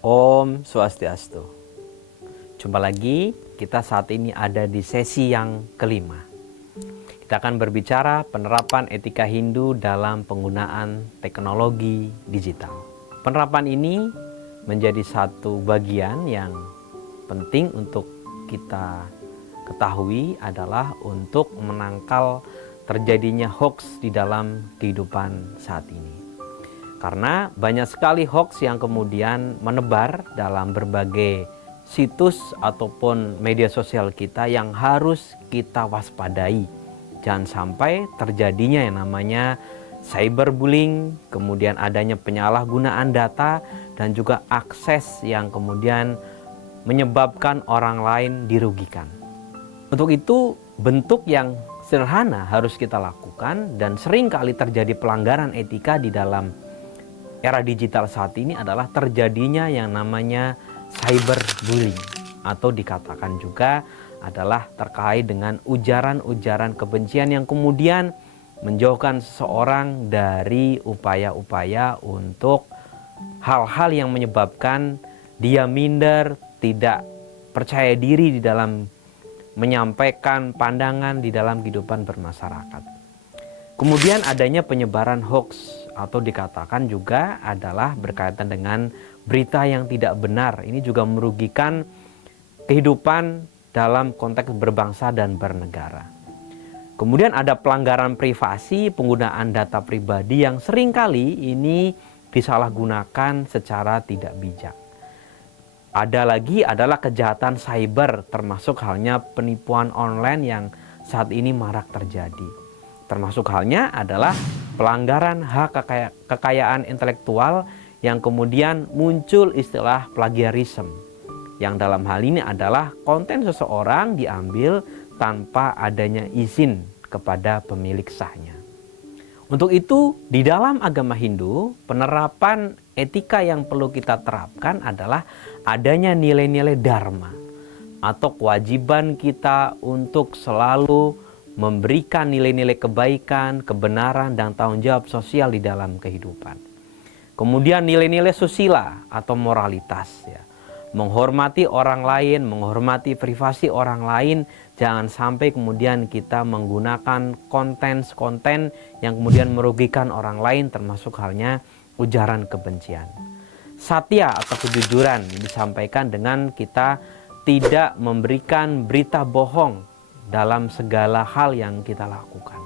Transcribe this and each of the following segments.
Om Swastiastu. Jumpa lagi, kita saat ini ada di sesi yang kelima. Kita akan berbicara penerapan etika Hindu dalam penggunaan teknologi digital. Penerapan ini menjadi satu bagian yang penting untuk kita ketahui adalah untuk menangkal terjadinya hoax di dalam kehidupan saat ini. Karena banyak sekali hoax yang kemudian menebar dalam berbagai situs ataupun media sosial kita yang harus kita waspadai. Jangan sampai terjadinya yang namanya cyberbullying, kemudian adanya penyalahgunaan data, dan juga akses yang kemudian menyebabkan orang lain dirugikan. Untuk itu, bentuk yang sederhana harus kita lakukan dan sering kali terjadi pelanggaran etika di dalam era digital saat ini adalah terjadinya yang namanya cyberbullying, atau dikatakan juga adalah terkait dengan ujaran-ujaran kebencian yang kemudian menjauhkan seseorang dari upaya-upaya untuk hal-hal yang menyebabkan dia minder, tidak percaya diri di dalam menyampaikan pandangan di dalam kehidupan bermasyarakat. Kemudian adanya penyebaran hoax atau dikatakan juga adalah berkaitan dengan berita yang tidak benar. Ini juga merugikan kehidupan dalam konteks berbangsa dan bernegara. Kemudian ada pelanggaran privasi, penggunaan data pribadi yang seringkali ini disalahgunakan secara tidak bijak. Ada lagi adalah kejahatan cyber, termasuk halnya penipuan online yang saat ini marak terjadi. Termasuk halnya adalah pelanggaran hak kekayaan intelektual yang kemudian muncul istilah plagiarisme, yang dalam hal ini adalah konten seseorang diambil tanpa adanya izin kepada pemilik sahnya. Untuk itu, di dalam agama Hindu, penerapan etika yang perlu kita terapkan adalah adanya nilai-nilai dharma atau kewajiban kita untuk selalu memberikan nilai-nilai kebaikan, kebenaran, dan tanggung jawab sosial di dalam kehidupan. Kemudian nilai-nilai susila atau moralitas, ya. Menghormati orang lain, menghormati privasi orang lain. Jangan sampai kemudian kita menggunakan konten-konten yang kemudian merugikan orang lain, termasuk halnya ujaran kebencian. Satya atau kejujuran disampaikan dengan kita tidak memberikan berita bohong dalam segala hal yang kita lakukan.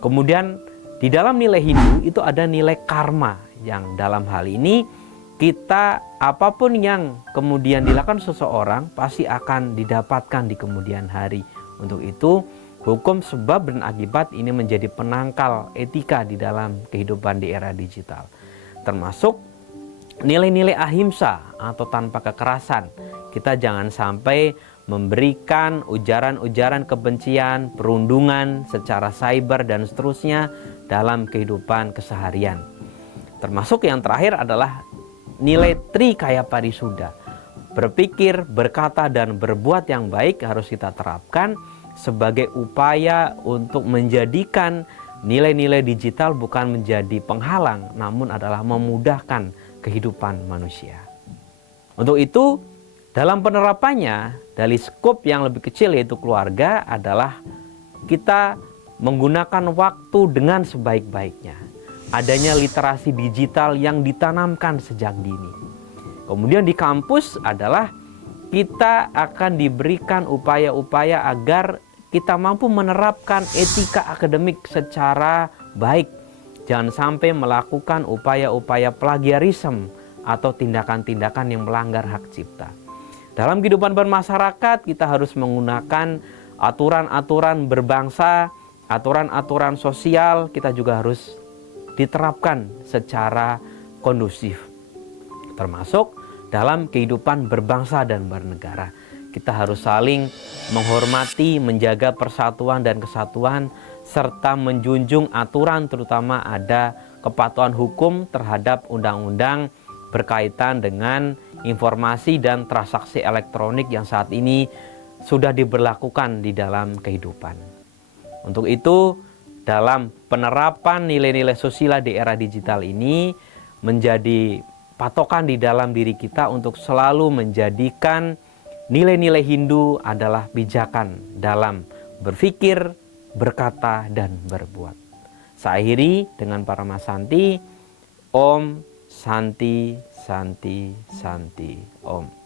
Kemudian di dalam nilai Hindu itu ada nilai karma, yang dalam hal ini kita apapun yang kemudian dilakukan seseorang pasti akan didapatkan di kemudian hari. Untuk itu hukum sebab dan akibat ini menjadi penangkal etika di dalam kehidupan di era digital. Termasuk nilai-nilai ahimsa atau tanpa kekerasan. Kita jangan sampai memberikan ujaran-ujaran kebencian, perundungan secara cyber dan seterusnya dalam kehidupan keseharian. Termasuk yang terakhir adalah nilai Trikaya Parisuddha. Berpikir, berkata, dan berbuat yang baik harus kita terapkan sebagai upaya untuk menjadikan nilai-nilai digital bukan menjadi penghalang, namun adalah memudahkan kehidupan manusia. Untuk itu, dalam penerapannya, dari skop yang lebih kecil yaitu keluarga adalah kita menggunakan waktu dengan sebaik-baiknya. Adanya literasi digital yang ditanamkan sejak dini. Kemudian di kampus adalah kita akan diberikan upaya-upaya agar kita mampu menerapkan etika akademik secara baik. Jangan sampai melakukan upaya-upaya plagiarisme atau tindakan-tindakan yang melanggar hak cipta. Dalam kehidupan bermasyarakat kita harus menggunakan aturan-aturan berbangsa, aturan-aturan sosial kita juga harus diterapkan secara kondusif. Termasuk dalam kehidupan berbangsa dan bernegara. Kita harus saling menghormati, menjaga persatuan dan kesatuan, serta menjunjung aturan, terutama ada kepatuhan hukum terhadap undang-undang berkaitan dengan informasi dan transaksi elektronik yang saat ini sudah diberlakukan di dalam kehidupan. Untuk itu, dalam penerapan nilai-nilai susila di era digital ini menjadi patokan di dalam diri kita untuk selalu menjadikan nilai-nilai Hindu adalah pijakan dalam berpikir, berkata, dan berbuat. Saya akhiri dengan Paramasanti. Om Santi Santi Santi Om.